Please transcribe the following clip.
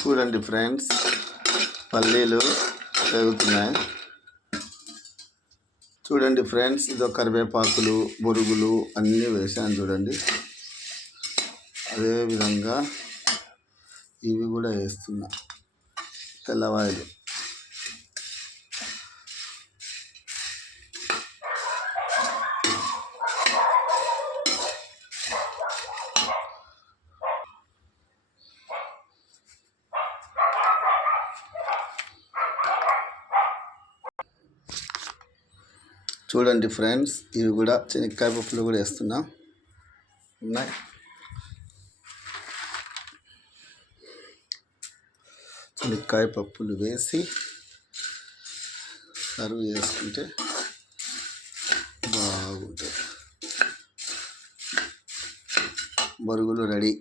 చూడండి ఫ్రెండ్స్, పల్లీలు వేగుతున్నాయి. చూడండి ఫ్రెండ్స్, ఇదో కరివేపాకులు, బొరుగులు అన్నీ వేసాను చూడండి. అదేవిధంగా ఇవి కూడా వేస్తున్నా, తెల్లవాయలు. చూడండి ఫ్రెండ్స్, ఇవి కూడా శనక్కాయ పప్పులు కూడా వేస్తున్నా ఉన్నాయి. శనక్కాయ పప్పులు వేసి సర్వ్ చేసుకుంటే బాగుంటుంది. బొరుగులు రెడీ.